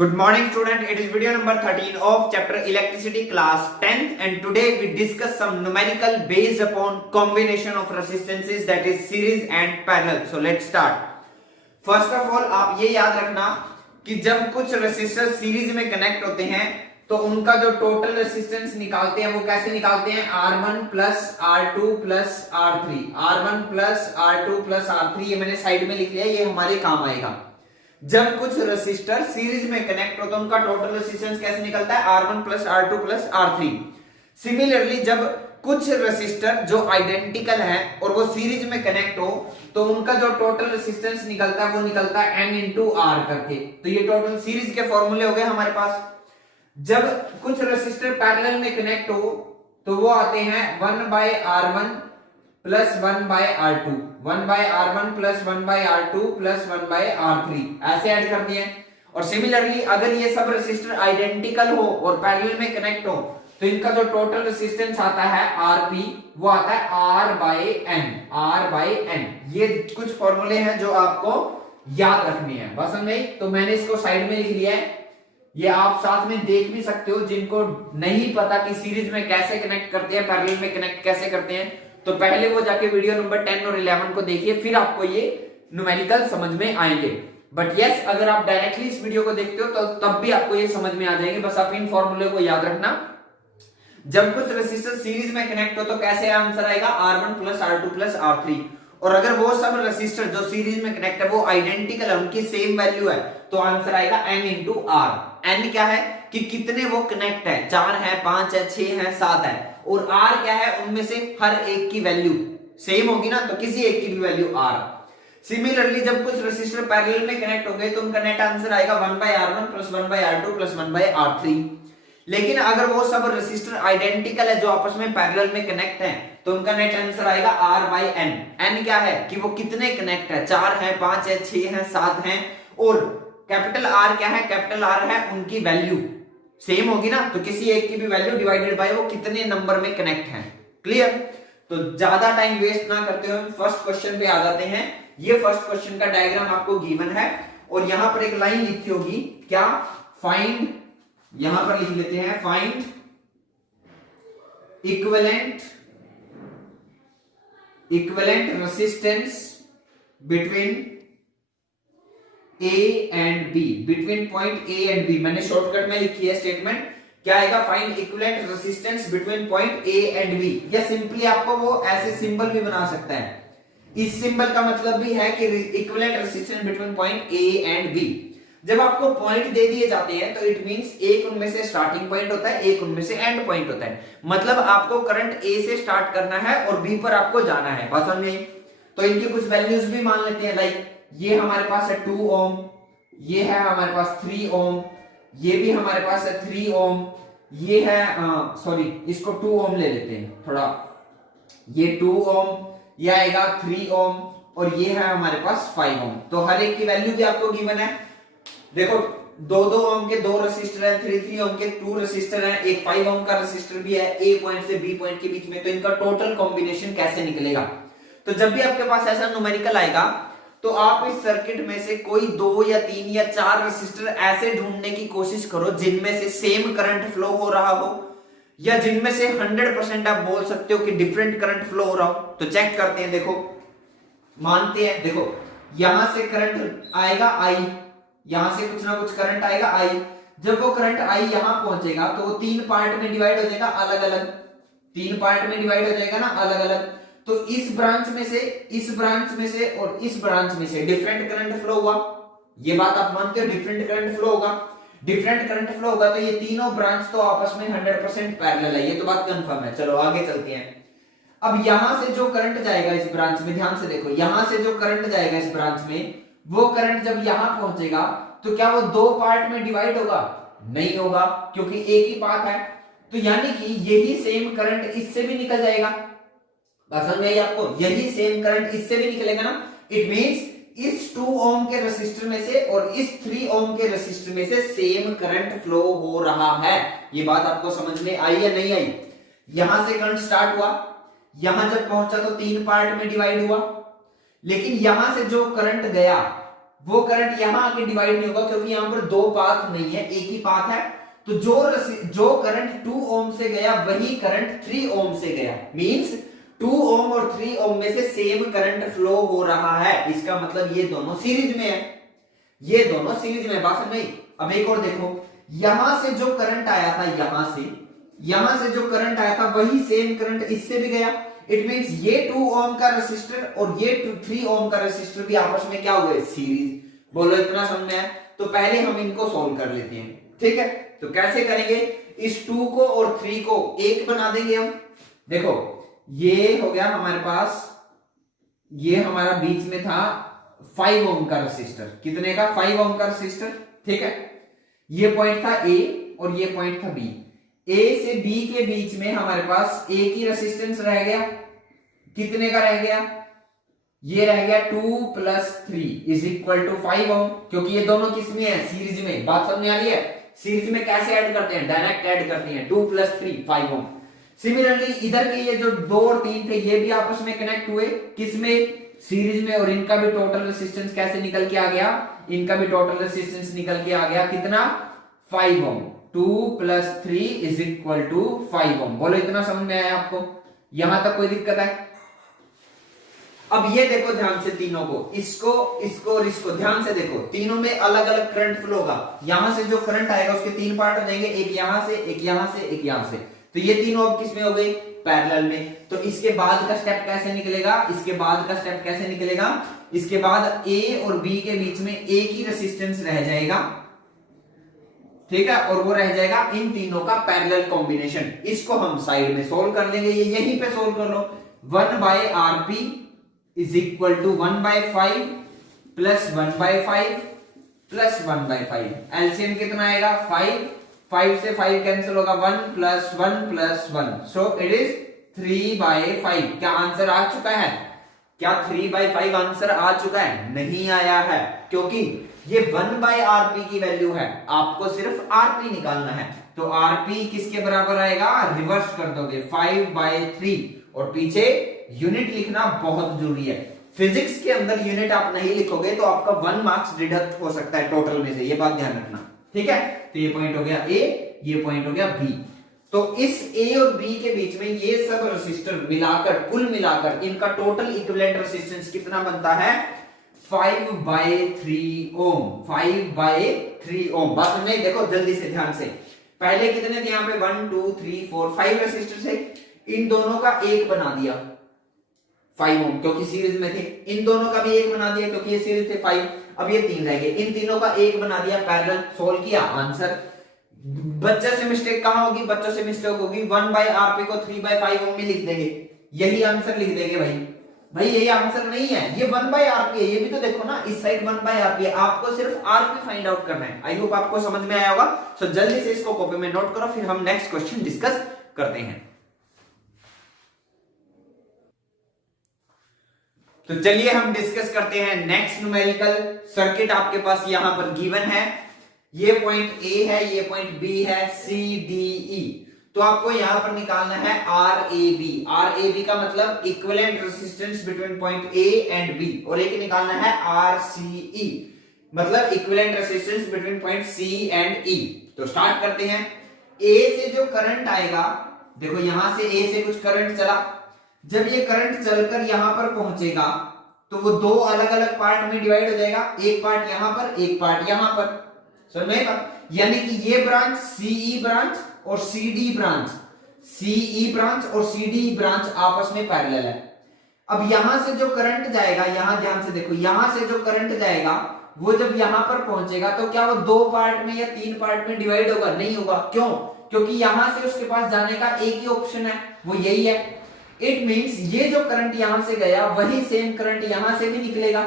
Good morning student, it is video number 13 of chapter electricity class 10th and today we discuss some numerical based upon combination of resistances that is series and parallel. So let's start. First of all आप ये याद रखना कि जब कुछ resistor series में connect होते हैं तो उनका जो टोटल रेसिस्टेंस निकालते हैं वो कैसे निकालते हैं R1 plus R2 plus R3 R1 plus R2 plus R3 ये मैंने साइड में लिख लिया, ये हमारे काम आएगा। जब कुछ रेसिस्टर सीरीज में कनेक्ट होते हैं उनका टोटल रेसिस्टेंस कैसे निकलता है R1 plus R2 plus R3। Similarly जब कुछ रेसिस्टर जो आइडेंटिकल है और वो सीरीज में कनेक्ट हो तो उनका जो टोटल रेसिस्टेंस निकलता है वो निकलता है N इंटू R करके। तो ये टोटल सीरीज के फॉर्मूले हो गए हमारे पास। जब कुछ रेसिस्टर पैरेलल में कनेक्ट हो तो वो आते हैं 1/R1 plus 1/R2 1/R1 plus 1/R2 plus 1/R3 ऐसे ऐड कर दिए। और सिमिलरली अगर ये सब रेसिस्टर आइडेंटिकल हो और पैरेलल में कनेक्ट हो तो इनका जो टोटल रेसिस्टेंस आता है Rp वो आता है R/N। ये कुछ फॉर्मूले हैं जो आपको याद रखने हैं, बस नहीं तो मैंने इसको साइड में लिख लिया है। ये आप साथ में देख भी सकते हो, जिनको नहीं पता कि सीरीज में कैसे कनेक्ट करते हैं पैरेलल में कनेक्ट कैसे करते हैं तो पहले वो जाके वीडियो नंबर 10 और 11 को देखिए, फिर आपको ये न्यूमेरिकल समझ में आएंगे। बट यस अगर आप डायरेक्टली इस वीडियो को देखते हो तो तब भी आपको ये समझ में आ जाएंगे। बस आप इन फॉर्मूले को याद रखना। जब कुछ रेसिस्टर सीरीज में कनेक्ट हो तो कैसे आंसर आएगा R1 plus R2 plus R3। और अगर वो सब रेसिस्टर जो सीरीज में कनेक्ट है वो आइडेंटिकल है, उनकी सेम वैल्यू है तो आंसर आएगा N इंटू R। N क्या है कि कितने वो कनेक्ट है, 4 है, 5 है, 6 है, 7 है। और R क्या है, उनमें से हर एक की वैल्यू सेम होगी ना, तो किसी एक की भी वैल्यू R। सिमिलरली जब कुछ रेसिस्टर पैरेलल में कनेक्ट हो गए तो उनका नेट आंसर आएगा 1/R1 plus 1/R2 plus 1/R3। लेकिन अगर वो सब रेसिस्टर आइडेंटिकल है जो आपस में पैरेलल में कनेक्ट हैं तो उनका नेट आंसर आएगा R/N। N क्या है कि वो कितने कनेक्ट है, 4 है, 5 है, 6 है, 7 है। और कैपिटल R क्या है, कैपिटल R है उनकी वैल्यू सेम होगी ना, तो किसी एक की भी वैल्यू डिवाइडेड बाय वो कितने नंबर में कनेक्ट हैं। क्लियर? तो ज्यादा टाइम वेस्ट ना करते हुए फर्स्ट क्वेश्चन पे आ जाते हैं। ये फर्स्ट क्वेश्चन का डायग्राम आपको गिवन है और यहां पर एक लाइन लिखी होगी क्या, फाइंड, यहां पर लिख लेते हैं find equivalent resistance between A and B, between point A and B। मैंने शॉर्टकट में लिखी है स्टेटमेंट, क्या आएगा, find equivalent resistance between point A and B। या सिंपली आपको वो ऐसे सिंबल भी बना सकता है। इस सिंबल का मतलब भी है कि equivalent resistance between point A and B। जब आपको पॉइंट दे दिए जाते हैं तो इट मींस एक उनमें से स्टार्टिंग पॉइंट होता है, एक उनमें से एंड पॉइंट होता है। मतलब आपको करंट A से स्टार्ट करना है और B पर आपको जाना है, बात समझ में? तो इनकी कुछ वैल्यूज भी मान लेते हैं। लाइक ये हमारे पास है 2 ओम, ये है हमारे पास 3 ओम, ये भी हमारे पास है 3 ओम, ये है सॉरी इसको 2 ओम ले लेते हैं थोड़ा, ये 2 ओम, ये आएगा 3 ओम और ये है हमारे पास 5 ओम। तो हर एक की वैल्यू भी आपको गिवन है। देखो 2-2 ओम के 2 रेसिस्टर हैं, 3-3 ओम के 2 रेसिस्टर हैं, एक 5 ओम का रेसिस्टर भी है A पॉइंट से B पॉइंट के बीच में। तो इनका टोटल कॉम्बिनेशन कैसे निकलेगा? तो जब भी आपके पास ऐसा न्यूमेरिकल आएगा तो आप इस सर्किट में से कोई 2 या 3 या 4 रेसिस्टर ऐसे ढूंढने की कोशिश करो जिनमें से सेम करंट फ्लो हो रहा हो या जिनमें से 100% आप बोल सकते हो कि डिफरेंट करंट फ्लो हो रहा हो। तो चेक करते हैं, देखो मानते हैं, देखो यहां से करंट आएगा I, यहां से कुछ ना कुछ करंट आएगा I। जब वो करंट I यहां पहुंचेगा तो वो 3 पार्ट में डिवाइड हो जाएगा, अलग अलग 3 पार्ट में डिवाइड हो जाएगा ना, अलग अलग। तो इस ब्रांच में से, इस ब्रांच में से और इस ब्रांच में से डिफरेंट करंट फ्लो हुआ। ये बात आप मानते हो, डिफरेंट करंट फ्लो होगा। डिफरेंट करंट फ्लो होगा तो ये तीनों ब्रांच तो आपस में 100% पैरेलल है, ये तो बात कंफर्म है। चलो आगे चलते हैं। अब यहां से जो करंट जाएगा इस ब्रांच में, ध्यान से देखो, यहां से जो करंट जाएगा इस ब्रांच में, वो करंट जब यहां पहुंचेगा तो क्या वो 2 पार्ट में डिवाइड होगा? नहीं होगा, क्योंकि एक ही पाथ है। तो यानी कि यही सेम करंट इससे भी निकल जाएगा। समझ में आई आपको? यही सेम करंट इससे भी निकलेगा ना। इट मींस इस 2 ओम के रेसिस्टर में से और इस 3 ओम के रेसिस्टर में से सेम करंट फ्लो हो रहा है। ये बात आपको समझ में आई या नहीं आई? यहां से करंट स्टार्ट हुआ, यहां जब पहुंचा तो 3 पार्ट में डिवाइड हुआ, लेकिन यहां से जो करंट गया वो करंट यहां आके डिवाइड नहीं होगा, क्योंकि यहां पर दो पाथ नहीं है, एक ही पाथ है। तो जो करंट 2 ओम से गया वही करंट 3 ओम से गया। मींस 2 ओम और 3 ओम में से सेम करंट फ्लो हो रहा है। इसका मतलब ये दोनों सीरीज में है, ये दोनों सीरीज में। बात समझ में? अब एक और देखो, यहां से जो करंट आया था, यहां से जो करंट आया था वही सेम करंट इससे भी गया। इट मींस ये 2 ओम का रेसिस्टर और ये 3 ओम का रेसिस्टर भी आपस में क्या हुए? सीरीज। बोलो इतना समझ में आया? तो पहले हम इनको सॉल्व कर लेते हैं, ठीक है? तो कैसे करेंगे? इस 2 को और 3 को एक बना देंगे हम। देखो ये हो गया हमारे पास, ये हमारा बीच में था 5 ओम का रेसिस्टर। कितने का? 5 ओम का रेसिस्टर, ठीक है? ये पॉइंट था ए और ये पॉइंट था बी। ए से बी के बीच में हमारे पास एक ही रेसिस्टेंस रह गया। कितने का रह गया? ये रह गया 2 + 3 = 5 ओम, क्योंकि ये दोनों किस में है? सीरीज में। बात समझ में आ रही है? सीरीज में कैसे ऐड करते हैं? डायरेक्ट ऐड करते हैं। 2 + 3 5 ओम। सिमिलरली इधर के ये जो 2 और 3 थे, ये भी आपस में कनेक्ट हुए। किसमें? सीरीज में। और इनका भी टोटल रेसिस्टेंस कैसे निकल के आ गया? इनका भी टोटल रेसिस्टेंस निकल के आ गया कितना? 5 ओम। 2 + 3 = 5 ओम। बोलो इतना समझ में आया आपको? यहां तक कोई दिक्कत है? अब ये देखो ध्यान से तीनों को, इसको इसको और इसको ध्यान से देखो। तीनों में अलग अलग करंट फ्लो होगा। यहां से जो करंट आएगा उसके 3 पार्ट हो जाएंगे, एक यहां से, एक यहां से, एक यहां से। तो ये तीनों अब किस में हो गई? पैरेलल में। तो इसके बाद का स्टेप कैसे निकलेगा? इसके बाद का स्टेप कैसे निकलेगा? इसके बाद ए और बी के बीच में एक ही रेसिस्टेंस रह जाएगा, ठीक है? और वो रह जाएगा इन तीनों का पैरेलल कॉम्बिनेशन। इसको हम साइड में सोल्व कर लेंगे, ये यहीं पे सोल्व कर लो। 1/Rp = 1/5 + 1/5 + 1/5। एलसीएम कितना आएगा? 5। 5 से 5 कैंसिल होगा, 1 + 1 + 1, सो इट इज 3/5। क्या आंसर आ चुका है? क्या 3/5 आंसर आ चुका है? नहीं आया है, क्योंकि ये 1/Rp की वैल्यू है। आपको सिर्फ Rp निकालना है। तो Rp किसके बराबर आएगा? रिवर्स कर दोगे 5/3, और पीछे यूनिट लिखना बहुत जरूरी है। फिजिक्स के अंदर यूनिट आप नहीं लिखोगे तो आपका 1 मार्क्स डिडक्ट हो सकता है टोटल में से, ये बात ध्यान रखना, ठीक है? तो ये पॉइंट हो गया ए, ये पॉइंट हो गया बी। तो इस ए और बी के बीच में ये सब रेसिस्टर मिलाकर, कुल मिलाकर इनका टोटल इक्विवेलेंट रेसिस्टेंस कितना बनता है? 5/3 ओम। 5/3 ओम। बात समझ में? देखो जल्दी से ध्यान से, पहले कितने थे यहाँ पे? 1 2 3 4 5 रेसिस्टर थे। इन दोनों का एक बना दिया 5 ओम, क्योंकि सीरीज में थे। इन दोनों का भी एक बना दिया क्योंकि ये सीरीज थे 5। अब ये 3 रह गए, इन तीनों का एक बना दिया, पैरेलल। सोल्व किया, आंसर। बच्चे से मिस्टेक कहां होगी? बच्चों से मिस्टेक होगी 1/Rp को 3/5 ओम में लिख देंगे, यही आंसर लिख देंगे। भाई यही आंसर नहीं है, ये 1/Rp है। ये भी तो देखो ना, इस साइड 1/Rp है। आपको सिर्फ Rp फाइंड आउट करना है। आई होप आपको समझ में आया होगा। सो जल्दी से इसको कॉपी में नोट करो, फिर हम नेक्स्ट क्वेश्चन डिस्कस करते हैं। तो चलिए हम डिस्कस करते हैं नेक्स्ट न्यूमेरिकल सर्किट। आपके पास यहां पर गिवन है, ये पॉइंट ए है, ये पॉइंट बी है, सी डी ई। तो आपको यहां पर निकालना है R A B. R A B का मतलब equivalent resistance between point A and B, और एक निकालना है आर सी ई, मतलब equivalent resistance between point C and E. तो स्टार्ट करते हैं। ए से जो करंट आएगा, देखो यहां से ए से कुछ करंट चला, जब ये करंट चलकर यहां पर पहुंचेगा तो वो दो अलग अलग पार्ट में डिवाइड हो जाएगा। एक पार्ट यहां पर, एक पार्ट यहां पर। समझ में आएगा? यानी कि ये ब्रांच सीई ब्रांच और सीडी ब्रांच, सीई ब्रांच और सीडी ब्रांच आपस में पैरेलल है। अब यहां से जो करंट जाएगा, यहां ध्यान से देखो, यहां से जो करंट जाएगा वो जब यहां पर पहुंचेगा तो क्या वो 2 पार्ट में या 3 पार्ट में डिवाइड होगा? नहीं होगा। क्यों? क्योंकि यहां से उसके पास जाने का एक ही ऑप्शन है, वो यही है। इट मींस ये जो करंट यहां से गया वही सेम करंट यहां से भी निकलेगा।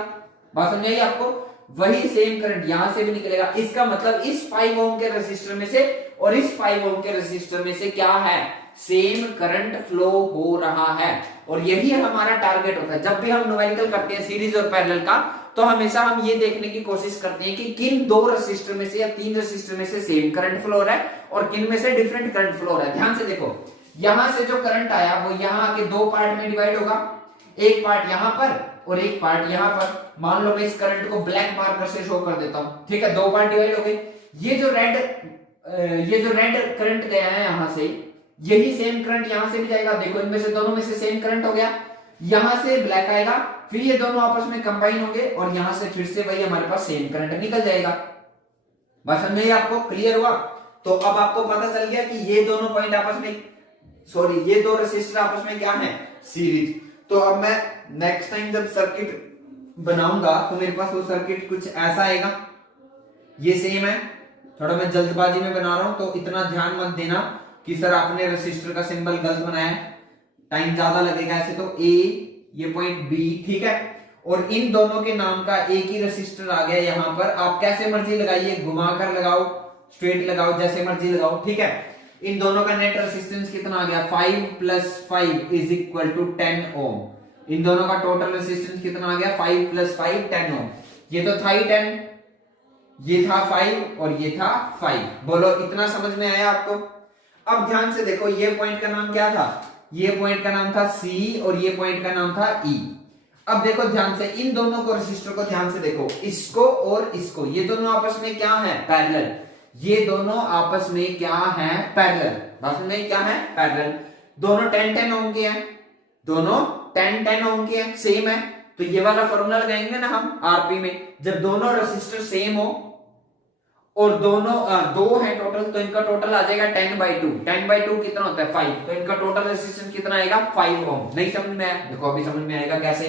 बात समझ आई आपको? वही सेम करंट यहां से भी निकलेगा। इसका मतलब इस 5 ओम के रेसिस्टर में से और इस 5 ओम के रेसिस्टर में से क्या है? सेम करंट फ्लो हो रहा है। और यही हमारा टारगेट होता है जब भी हम न्यूमेरिकल करते हैं सीरीज और पैरेलल का। तो हमेशा हम ये देखने की कोशिश करते हैं कि किन 2 रेसिस्टर में से या 3 रेसिस्टर में से सेम करंट फ्लो हो रहा है और किन में से डिफरेंट करंट फ्लो हो रहा है। ध्यान से देखो, यहां से जो करंट आया वो यहां आके 2 पार्ट में डिवाइड होगा। एक पार्ट यहां पर, और एक पार्ट यहाँ पर। मान लो मैं इस करंट को ब्लैक मार्कर से शो कर देता हूं, ठीक है, दो पार्ट डिवाइड हो गए। ये जो रेड करंट गया है यहां से, यही सेम करंट यहां से भी जाएगा। देखो इनमें से दोनों में से सेम करंट हो गया, यहां से ब्लैक आएगा, फिर ये दोनों आपस में कंबाइन होंगे और यहां से फिर से वही हमारे पास सेम करंट निकल जाएगा। बात समझ में आपको? क्लियर हुआ? तो अब आपको पता चल गया कि ये दोनों पॉइंट आपस में, सॉरी, ये दो रेसिस्टर आपस में क्या है? सीरीज। तो अब मैं नेक्स्ट टाइम जब सर्किट बनाऊंगा तो मेरे पास वो सर्किट कुछ ऐसा आएगा। ये सेम है, थोड़ा मैं जल्दबाजी में बना रहा हूं तो इतना ध्यान मत देना कि सर आपने रेसिस्टर का सिंबल गलत बनाया है, टाइम ज्यादा लगेगा ऐसे। तो ए, ये पॉइंट बी, ठीक है, और इन दोनों के नाम का एक ही रेसिस्टर आ गया यहां पर। आप कैसे मर्जी लगाइए, घुमाकर लगाओ, स्ट्रेट लगाओ, जैसे मर्जी लगाओ, ठीक है। इन दोनों का नेट रेसिस्टेंस कितना आ गया? 5 + 5 = 10 ओम। इन दोनों का टोटल रेसिस्टेंस कितना आ गया? 5 + 5 10 ओम। ये तो था ही 10, ये था 5 और ये था 5। बोलो इतना समझ में आया आपको? अब ध्यान से देखो, ये पॉइंट का नाम क्या था? ये पॉइंट का नाम था C और ये पॉइंट का नाम था E। अब देखो ध्यान से, इन दोनों को रेसिस्टर को ध्यान से देखो, इसको और इसको, ये दोनों आपस में क्या है? पैरेलल। ये दोनों आपस में क्या है? पैरेलल। बात में क्या है? पैरेलल। दोनों 10-10 ओम के हैं, दोनों 10-10 ओम के हैं, सेम है। तो ये वाला फॉर्मूला लगाएंगे ना हम आरपी में, जब दोनों रेसिस्टर सेम हो और दोनों दो है टोटल, तो इनका टोटल आ जाएगा 10/2। 10/2 कितना होता है? 5। तो इनका टोटल रेसिस्टेंस कितना आएगा? 5 ओम। नहीं समझ में आया? देखो अभी समझ में आएगा कैसे।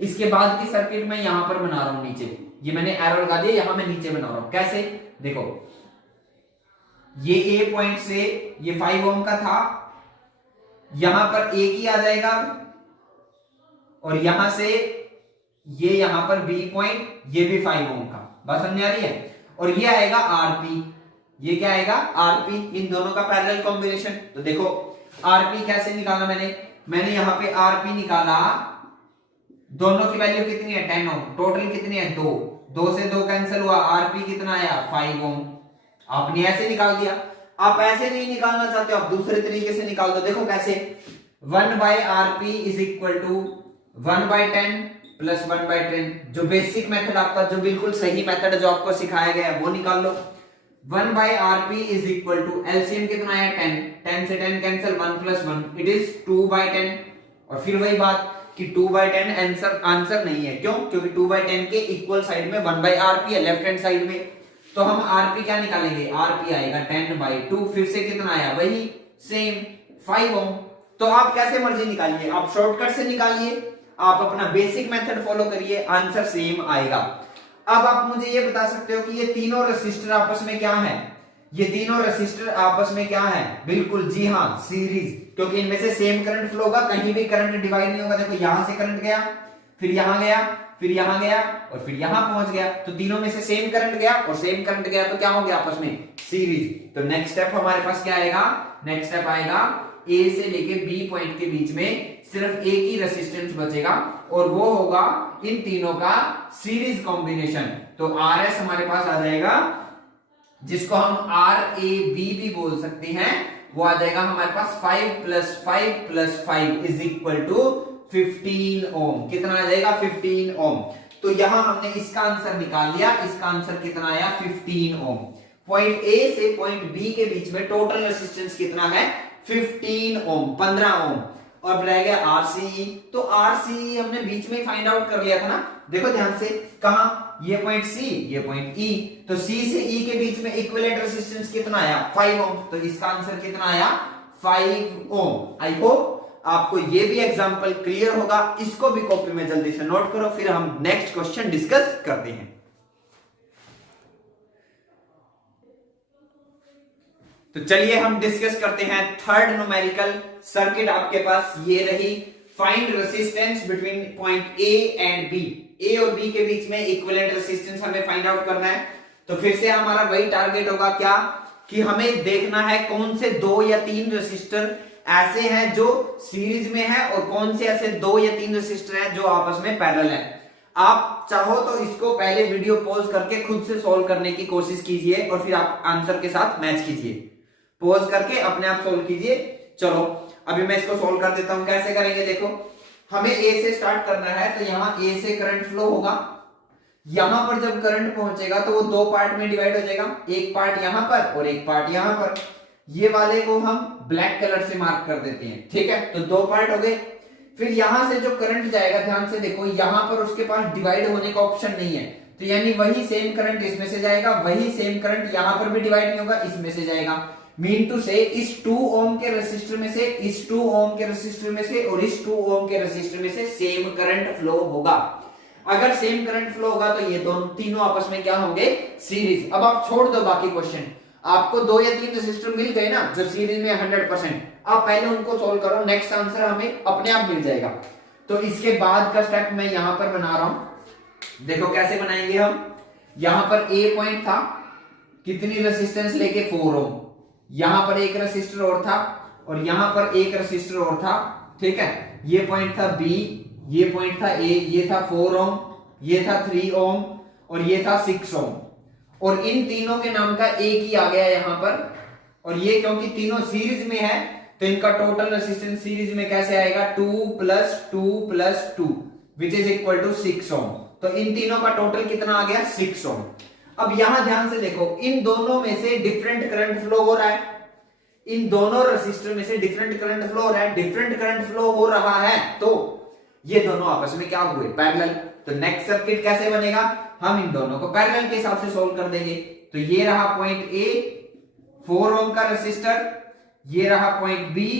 इसके बाद की सर्किट मैं यहां पर बना रहा हूं नीचे, ये मैंने एरो लगा दिया, यहां मैं नीचे बना रहा हूं। कैसे? देखो, ये ए पॉइंट से ये 5 ओम का था, यहां पर एक ही आ जाएगा, और यहां से ये यहां पर बी पॉइंट, ये भी 5 ओम का। बात समझ आ रही है? और ये आएगा आरपी, ये क्या आएगा? आरपी, इन दोनों का पैरेलल कॉम्बिनेशन। तो देखो आरपी कैसे निकाला मैंने यहां पे आरपी निकाला, दोनों की वैल्यू कितनी है? 10 ओम। टोटल कितनी है? 2 से 2 कैंसिल हुआ, आरपी कितना आया? 5 ओम। आपने ऐसे निकाल दिया। आप ऐसे नहीं निकालना चाहते हो, आप दूसरे तरीके से निकाल दो। देखो कैसे, 1/RP = 1/10 + 1/10। जो बेसिक मेथड आपका, जो बिल्कुल सही मेथड जो आपको सिखाया गया है वो निकाल लो। 1/RP = एलसीएम कितना है? 10। 10 से 10 कैंसिल, 1 + 1 इट इज 2/10। और फिर वही बात कि 2/10 आंसर नहीं है। क्यों? क्योंकि 2/10 के इक्वल साइड में 1/RP है, लेफ्ट हैंड साइड में। तो हम आरपी क्या निकालेंगे? आरपी आएगा 10/2। फिर से कितना आया? वही सेम 5 ओम। तो आप कैसे मर्जी निकालिए, आप शॉर्टकट से निकालिए, आप अपना बेसिक मेथड फॉलो करिए, आंसर सेम आएगा। अब आप मुझे ये बता सकते हो कि ये तीनों रेसिस्टर आपस में क्या है? ये तीनों रेसिस्टर आपस में क्या है? बिल्कुल जी हाँ, सीरीज। क्योंकि इनमें से सेम करंट फ्लो होगा, कहीं भी करंट डिवाइड नहीं होगा। देखो यहां से करंट गया, फिर यहां गया, फिर यहां गया और फिर यहां पहुंच गया। तो तीनों में से सेम करंट गया और सेम करंट गया, तो क्या हो गया? आपस में सीरीज। तो नेक्स्ट स्टेप हमारे पास क्या आएगा? नेक्स्ट स्टेप आएगा ए से लेके बी पॉइंट के बीच में सिर्फ एक ही रेसिस्टेंस बचेगा और वो होगा इन तीनों का सीरीज कॉम्बिनेशन। तो RS हमारे पास आ जाएगा, जिसको हम RAB भी बोल सकते हैं, वो आ जाएगा हमारे पास 5 + 5 + 5 = 15 ओम। कितना आ जाएगा? 15 ओम। तो यहां हमने इसका आंसर निकाल लिया, इसका आंसर कितना आया? 15 ओम। पॉइंट ए से पॉइंट बी के बीच में टोटल रेसिस्टेंस कितना है? 15 ओम, 15 ओम। और रह गया RCE। तो RCE हमने बीच में फाइंड आउट कर लिया था ना। देखो ध्यान से, कहां? ये पॉइंट C, ये पॉइंट E। तो C से E के बीच में इक्विवेलेंट रेसिस्टेंस कितना आया? 5 ओम। तो इसका आंसर कितना आया? 5 ओम। आई होप आपको ये भी एग्जांपल क्लियर होगा। इसको भी कॉपी में जल्दी से नोट करो, फिर हम नेक्स्ट क्वेश्चन डिस्कस करते हैं। तो चलिए हम डिस्कस करते हैं थर्ड न्यूमेरिकल सर्किट। आपके पास ये रही, find resistance between point A and B. A और बी के बीच में इक्विवेलेंट रेसिस्टेंस हमें फाइंड आउट करना है। तो फिर से हमारा वही टारगेट होगा क्या, कि हमें देखना है कौन से 2 या 3 रेसिस्टर ऐसे हैं जो सीरीज में है और कौन से ऐसे 2 या 3 रेसिस्टर हैं जो आपस में पैरेलल हैं। आप चाहो तो इसको पहले वीडियो पॉज करके खुद से सॉल्व करने की कोशिश कीजिए और फिर आप आंसर के साथ मैच कीजिए। पॉज करके अपने आप सॉल्व कीजिए। चलो अभी मैं इसको सॉल्व कर देता हूं। कैसे करेंगे देखो, हमें ए से स्टार्ट करना है, तो यहाँ ए से करंट फ्लो होगा। यहां पर जब करंट पहुंचेगा तो वो दो पार्ट में डिवाइड हो जाएगा, एक पार्ट यहां पर और एक पार्ट यहां पर। ये वाले को हम ब्लैक कलर से मार्क कर देते हैं, ठीक है। तो दो पार्ट हो गए। फिर यहां से जो करंट जाएगा, ध्यान से देखो, यहां पर उसके पास डिवाइड होने का ऑप्शन नहीं है, तो यानी वही सेम करंट इसमें से जाएगा, वही सेम करंट यहां पर भी डिवाइड नहीं होगा, इसमें से जाएगा। मीन टू से इस 2 ओम के रेसिस्टर में से, इस 2 ओम के रेसिस्टर में से और इस 2 ओम के रेसिस्टर में से सेम करंट फ्लो होगा। अगर सेम करंट फ्लो होगा तो ये दोनों तीनों आपस में क्या होंगे, सीरीज। अब आप छोड़ दो बाकी क्वेश्चन, आपको 2 या 3 रेसिस्टर मिल गए ना जो सीरीज में 100%, आप पहले उनको सोल्व करो, नेक्स्ट आंसर हमें अपने आप मिल जाएगा। तो इसके बाद का स्टेप मैं यहां पर बना रहा हूं, देखो कैसे बनाएंगे हम। यहां पर ए पॉइंट था, कितनी रेसिस्टेंस लेके 4 ओम, यहां पर एक रेसिस्टर और था और यहां पर एक रेसिस्टर और था, ठीक है। ये पॉइंट था बी, ये पॉइंट था ए, ये था 4 ओम, ये था 3 ओम और ये था 6 ओम। और इन तीनों के नाम का एक ही आ गया यहां पर, और ये क्योंकि तीनों सीरीज में है तो इनका टोटल रेसिस्टेंस सीरीज में कैसे आएगा, 2 + 2 + 2 विच इज इक्वल टू 6 ओम। तो इन तीनों का टोटल कितना आ गया, 6 ओम। अब यहां ध्यान से देखो, इन दोनों में से डिफरेंट करंट फ्लो हो रहा है, इन दोनों रेसिस्टर में से डिफरेंट करंट फ्लो हो रहा है, डिफरेंट करंट फ्लो हो रहा है तो ये दोनों आपस में क्या हुए, पैरेलल। तो नेक्स्ट सर्किट कैसे बनेगा, हम इन दोनों को पैरेलल के हिसाब से सोल्व कर देंगे। तो ये रहा पॉइंट ए 4 ओम का रेसिस्टर, ये रहा पॉइंट बी,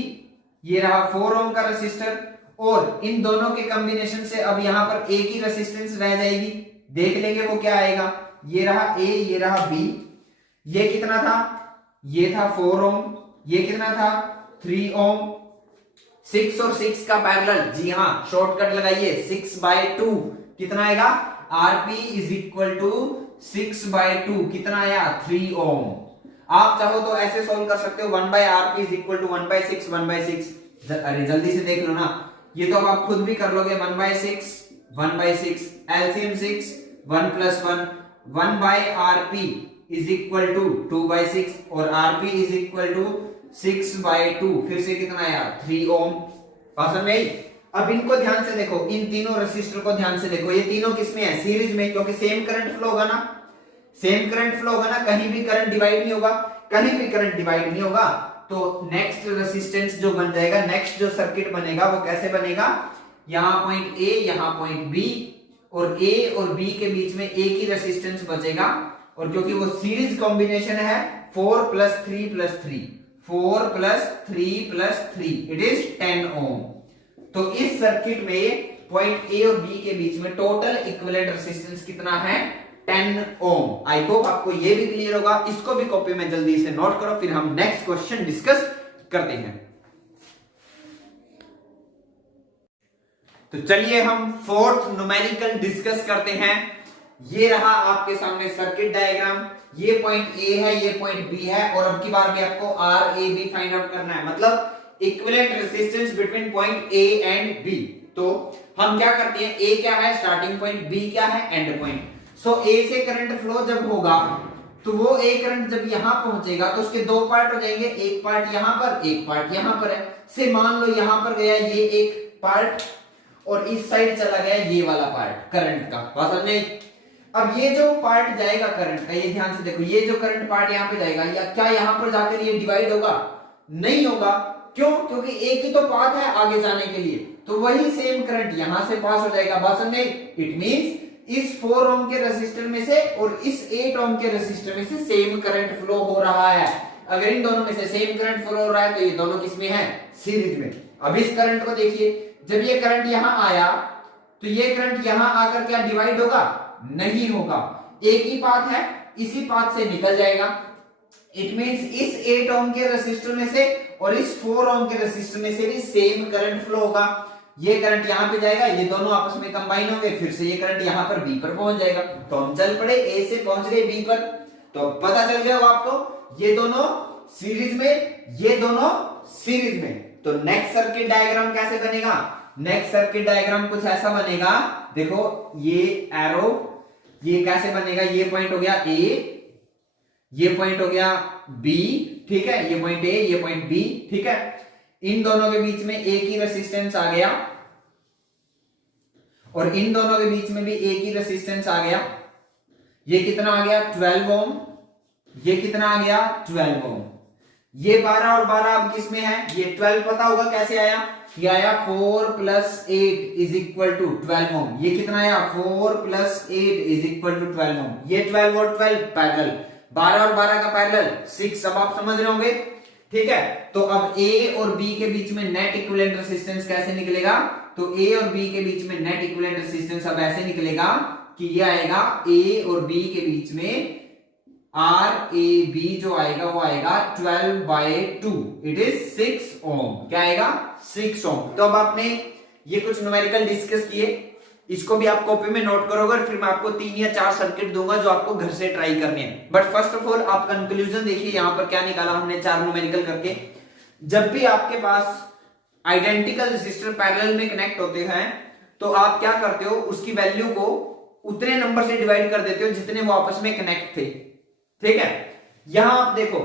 ये रहा 4 ओम का रेसिस्टर, और इन दोनों के कॉम्बिनेशन से अब यहां पर एक ही रेसिस्टेंस रह जाएगी, देख लेंगे वो क्या आएगा। ये रहा ए, ये रहा बी, ये कितना था, ये था 4 ओम, ये कितना था 3 ओम। 6 और 6 का पैरेलल, जी हां शॉर्टकट लगाइए, 6/2 कितना आएगा, आरपी इज इक्वल टू 6/2 कितना आया, 3 ओम। आप चाहो तो ऐसे सोल्व कर सकते हो, 1/rp इज इक्वल टू 1/6 1/6। अरे जल्दी से देख लो ना, ये तो अब आप खुद भी कर लोगे, 1/6 1/6 LCM 6 1 + 1 1/rp is equal to 2/6 और rp इज इक्वल टू 6/2, फिर से कितना आया, 3 ओम। समझ में आई। अब इनको ध्यान से देखो, इन तीनों रेसिस्टर को ध्यान से देखो, ये तीनों किसमें है, सीरीज में, क्योंकि सेम करंट फ्लो होगा ना, सेम करंट फ्लो होगा ना, कहीं भी करंट डिवाइड नहीं होगा, कहीं भी करंट डिवाइड नहीं होगा। तो नेक्स्ट रेसिस्टेंस जो बन जाएगा, नेक्स्ट जो सर्किट बनेगा वो कैसे बनेगा, यहां पॉइंट ए, यहां पॉइंट बी, और ए और बी के बीच में एक ही रेसिस्टेंस बचेगा, और क्योंकि वो सीरीज कॉम्बिनेशन है 4 + 3 + 3 4 + 3 + 3 इट इज 10 ओम। तो इस सर्किट में पॉइंट ए और बी के बीच में टोटल इक्विवेलेंट रेजिस्टेंस कितना है, 10 ओम। आई होप आपको ये भी क्लियर होगा। इसको भी कॉपी में जल्दी से नोट करो, फिर हम नेक्स्ट क्वेश्चन डिस्कस करते हैं। तो चलिए हम फोर्थ न्यूमेरिकल डिस्कस करते हैं। ये रहा आपके सामने सर्किट डायग्राम, ये पॉइंट ए है, ये पॉइंट बी है, और अब की बार भी आपको R A B find out करना है, मतलब equivalent resistance between point A and B. तो हम क्या करते हैं, ए क्या है स्टार्टिंग पॉइंट, बी क्या है एंड पॉइंट। सो ए से करंट फ्लो जब होगा तो वो ए करंट जब यहां पहुंचेगा तो उसके दो पार्ट हो जाएंगे, एक पार्ट यहां पर, एक पार्ट यहां पर है। से मान लो यहां पर गया ये एक पार्ट और इस साइड चला गया ये वाला पार्ट करंट का, बात समझ नहीं। अब ये जो पार्ट जाएगा करंट का, ये ध्यान से देखो, ये जो करंट पार्ट यहाँ पे जाएगा, या क्या यहाँ पर जाकर ये डिवाइड होगा, नहीं होगा। क्यों, क्योंकि एक ही तो पाथ है आगे जाने के लिए, तो वही सेम करंट यहां से पास हो जाएगा, बात समझ नहीं। इट मींस इस 4 ओम के रेजिस्टर में से और इस 8 ओम के रेजिस्टर में से सेम करंट फ्लो हो रहा है। अगर इन दोनों में से सेम करंट फ्लो हो रहा है तो ये दोनों किसमें है, सीरीज में। अब इस करंट को देखिए, जब ये करंट यहां आया तो ये करंट यहां आकर क्या डिवाइड होगा, नहीं होगा, एक ही पाथ है, इसी पाथ से निकल जाएगा। इट मींस इस 8 ओम के रेजिस्टर में से और इस 4 ओम के रेजिस्टर में से भी सेम करंट फ्लो होगा। ये करंट यहां पे जाएगा, ये दोनों आपस में कंबाइन होंगे, फिर से ये करंट यहां पर बी पर पहुंच जाएगा। तो हम चल पड़े, ए से पहुंच गए बी पर, तो पता चल गया आपको ये दोनों सीरीज में, ये दोनों सीरीज में। तो नेक्स्ट सर्किट डायग्राम कैसे बनेगा, नेक्स्ट सर्किट डायग्राम कुछ ऐसा बनेगा, देखो ये एरो, ये कैसे बनेगा, ये पॉइंट हो गया ए, ये पॉइंट हो गया बी, ठीक है, ये पॉइंट ए, ये पॉइंट बी, ठीक है। इन दोनों के बीच में एक ही रेजिस्टेंस आ गया, और इन दोनों के बीच में भी एक ही रेसिस्टेंस आ गया। ये कितना आ गया 12 ओम, ये कितना आ गया 12 ओम। ये 12 और 12 अब किस में है, ये 12 पता होगा कैसे आया, ये आया 4 + 8 = 12 ओम। ये कितना आया 4 + 8 = 12 ओम। ये 12 और 12 पैरेलल, 12 और 12 का पैरेलल 6। अब आप समझ रहे होंगे, ठीक है। तो अब A और B के बीच में नेट इक्विवेलेंट रेजिस्टेंस कैसे निकलेगा, तो A और B के बीच में नेट इक्विवेलेंट रेजिस्टेंस अब ऐसे निकलेगा कि ये आएगा A और B के बीच में RAB जो आएगा वो आएगा 12/2, इट इज 6 ओम। क्या आएगा 6 ओम। तो अब आपने ये कुछ न्यूमेरिकल डिस्कस किए, इसको भी आप कॉपी में नोट करोगे और फिर मैं आपको 3 या 4 सर्किट दूंगा जो आपको घर से ट्राई करने हैं। बट फर्स्ट ऑफ ऑल आप कंक्लूजन देखिए यहां पर क्या निकाला हमने 4 न्यूमेरिकल करके। जब भी आपके पास आइडेंटिकल रेजिस्टर पैरेलल में कनेक्ट होते हैं तो आप क्या करते हो, उसकी वैल्यू को उतने नंबर से डिवाइड कर देते हो जितने वो आपस में कनेक्ट थे, ठीक है। यहां आप देखो,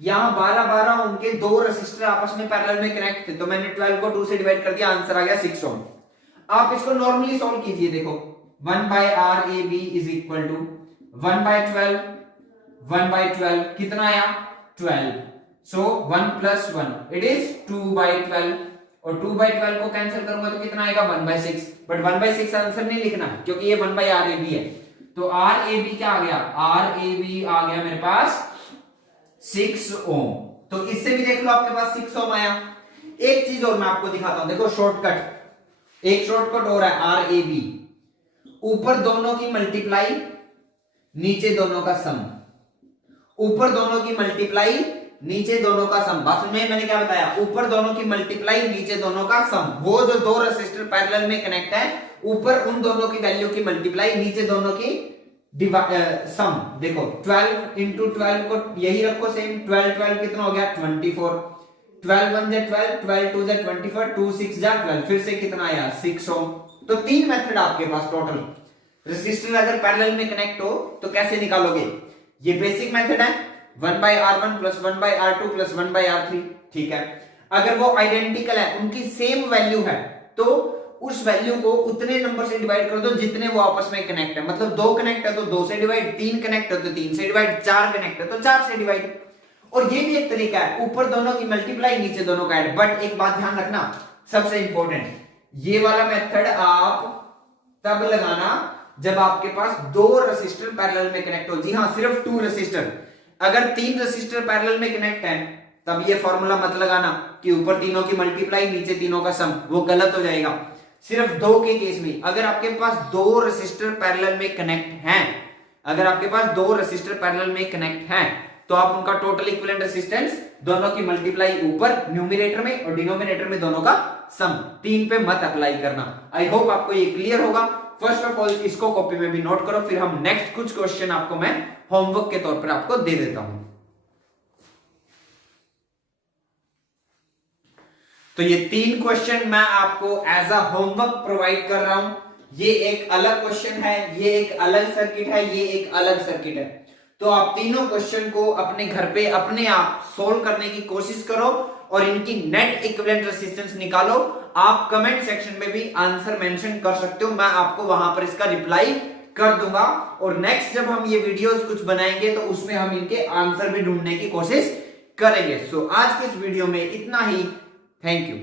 यहां 12 ओम के 2 रेसिस्टर आपस में पैरेलल में कनेक्ट थे, तो मैंने 12 को 2 से डिवाइड कर दिया, आंसर आ गया 6 ओम। आप इसको नॉर्मली सॉल्व कीजिए, देखो 1/RAB = 1/12, 1/12 कितना आया 12, सो 1 + 1 इट इज 2/12, और 2/12 को कैंसिल करूंगा तो कितना आएगा 1/6। बट 1/6 आंसर नहीं लिखना क्योंकि ये 1/RAB है। तो RAB क्या आ गया, RAB आ गया मेरे पास 6 ओम। तो इससे भी देख लो आपके पास 6 ओम आया। एक चीज और मैं आपको दिखाता हूं, देखो शॉर्टकट, एक शॉर्टकट हो रहा है RAB, ऊपर दोनों की मल्टीप्लाई नीचे दोनों का सम, ऊपर दोनों की मल्टीप्लाई नीचे दोनों का सम। बात में मैंने क्या बताया, ऊपर दोनों की मल्टीप्लाई नीचे दोनों का सम। वो जो 2 रेसिस्टर पैरेलल में कनेक्ट है, ऊपर उन दोनों की वैल्यू की मल्टीप्लाई नीचे दोनों की सम। देखो 12 × 12 को यही रखो सेम, 12 कितना हो गया 24, 12 1 = 12, 12 2 = 24, 2 6 = 12, फिर से कितना आया 6 ओम। तो 3 मेथड आपके पास टोटल। रेसिस्टर अगर पैरेलल में कनेक्ट हो तो कैसे निकालोगे, ये बेसिक मेथड है 1/R1 + 1/R2 + 1/R3, ठीक है। अगर वो आइडेंटिकल है, उनकी सेम वैल्यू है, तो उस वैल्यू को उतने नंबर से डिवाइड कर दो जितने वो आपस में कनेक्ट है। मतलब 2 कनेक्ट है तो 2 से डिवाइड, 3 कनेक्ट है तो 3 से डिवाइड, 4 कनेक्ट है तो 4 से डिवाइड। और ये भी एक तरीका है, ऊपर दोनों की मल्टीप्लाई नीचे दोनों का ऐड। बट एक बात ध्यान रखना, सबसे इंपॉर्टेंट, ये वाला मेथड आप तब लगाना जब आपके पास 2 रेसिस्टर पैरेलल में कनेक्ट हो। जी हाँ, सिर्फ 2 रेसिस्टर। अगर 3 रेसिस्टर पैरेलल में कनेक्ट है तब ये फॉर्मूला मत लगाना कि ऊपर तीनों की मल्टीप्लाई नीचे तीनों का सम, वो गलत हो जाएगा। सिर्फ 2 के केस में, अगर आपके पास 2 रेसिस्टर पैरेलल में कनेक्ट हैं, अगर आपके पास 2 रेसिस्टर पैरेलल में कनेक्ट हैं, तो आप उनका टोटल इक्विवेलेंट रेजिस्टेंस दोनों की मल्टीप्लाई ऊपर न्यूमरेटर में और डिनोमिनेटर में दोनों का सम, 3 पे मत अप्लाई करना। आई होप आपको ये क्लियर होगा। फर्स्ट ऑफ ऑल इसको कॉपी में भी नोट करो, फिर हम नेक्स्ट कुछ क्वेश्चन आपको मैं होमवर्क के तौर पर आपको दे देता हूं। तो ये 3 क्वेश्चन मैं आपको एज अ होमवर्क प्रोवाइड कर रहा हूं। ये एक अलग क्वेश्चन है, ये एक अलग सर्किट है, ये एक अलग सर्किट है। तो आप तीनों क्वेश्चन को अपने घर पे अपने आप सोल्व करने की कोशिश करो और इनकी नेट इक्विवेलेंट रेजिस्टेंस निकालो। आप कमेंट सेक्शन में भी आंसर मेंशन कर सकते हो, मैं आपको वहां पर इसका रिप्लाई कर दूंगा। और नेक्स्ट जब हम ये वीडियोस कुछ बनाएंगे तो उसमें हम इनके आंसर भी ढूंढने की कोशिश करेंगे। सो आज के इस वीडियो में इतना ही। Thank you.